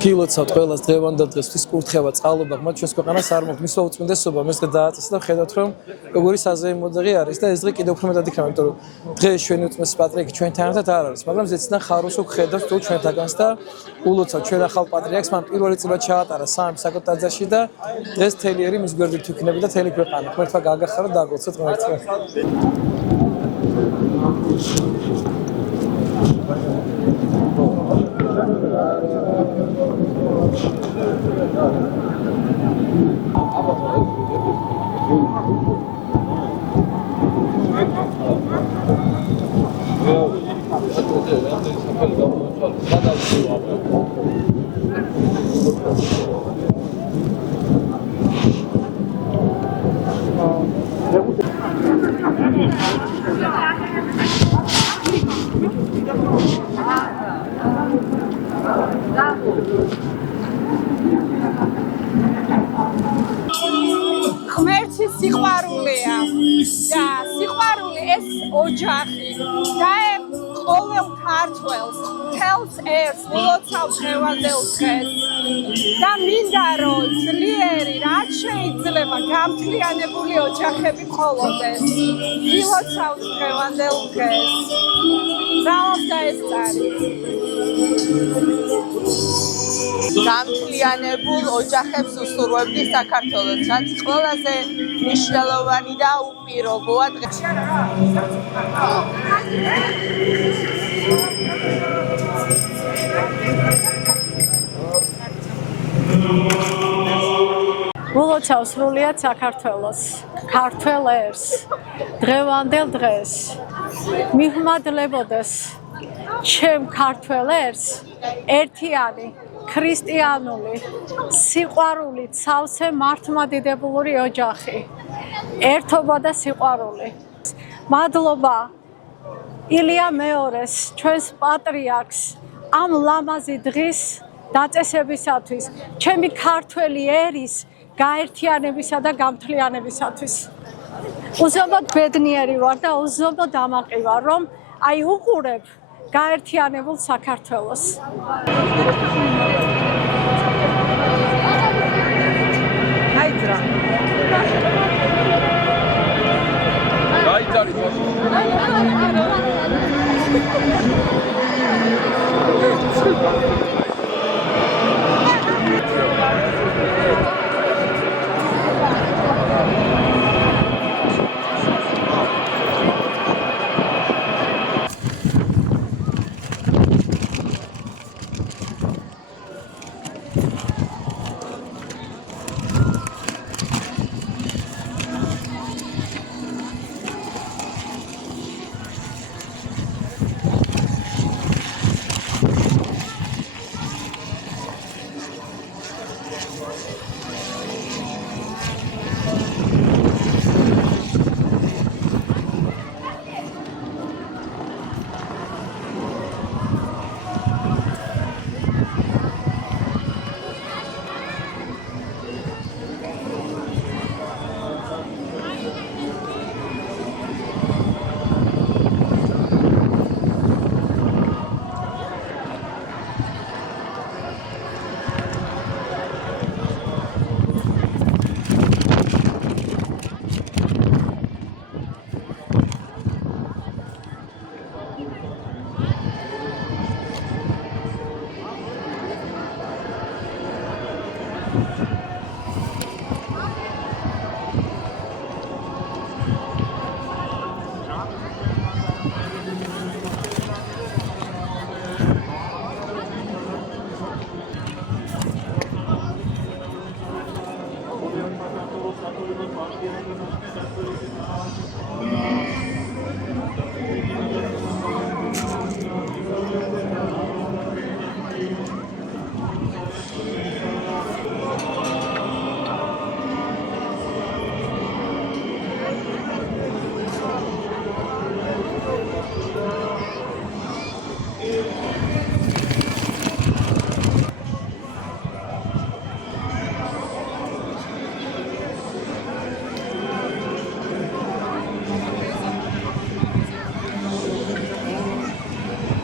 გილოცავთ ყველას დღევანდელ დღესთვის კურთხევა, წყალობა, მათ ჩვენს ქვეყანას არ მოხდა მისვა უწმინდესობა, მე დღე დააწესა და ხედავთ რომ როგორი საზეიმო დღე არის და ეს დღე კიდევ უფრო მეტად იქნება, იმიტომ რომ დღეს ჩვენი უწმიდესი პატრიარქი ჩვენთან ერთად არ არის, მაგრამ ზეციდან ხაროს უხედავთ თუ ჩვენთაგანს და ულოცავთ ჩვენ ახალ პატრიარქს, მან პირველი წილა ჩაატარა სამი საკუთაძაში და დღეს მთელი ერი მის გვერდით იქნება და მთელი ქვეყანა ღმერთმა გაგახარა და დაგლოცოთ ღმერთმა. ღმერთი სიყვარულია და სიყვარული ეს ოჯახი და ყოველ ქართველს თელს ერს ულოცავ დღევანდელ დღეს და მინდა რომ ძლიერი რაც შეიძლება გამთლიანებული ოჯახები ყოლოდეს ილოცავთ დღევანდელ დღეს და ეს არის გამთლიანებულ ოჯახებს უსურვებდი საქართველოს, რაც ყველაზე მნიშვნელოვანი და უპირობოა დღეს. ულოცავ სრულიად საქართველოს, ქართველ ერს, დღევანდელ დღეს, მიჰმადლებოდეს ჩემ ქართველ ერს, ერთიანი, ქრისტიანული, სიყვარულით სავსე მართლმადიდებლური ოჯახი, ერთობა და სიყვარული. მადლობა ილია მეორეს, ჩვენს პატრიარქს, ამ ლამაზი დღის დაწესებისათვის, ჩემი ქართველი ერის გაერთიანებისა და გამთლიანებისათვის. უზომოდ ბედნიერი ვარ და უზომოდ ამაყი ვარ, რომ აი უყურებ გაერთიანებულ საქართველოს. აიძრა.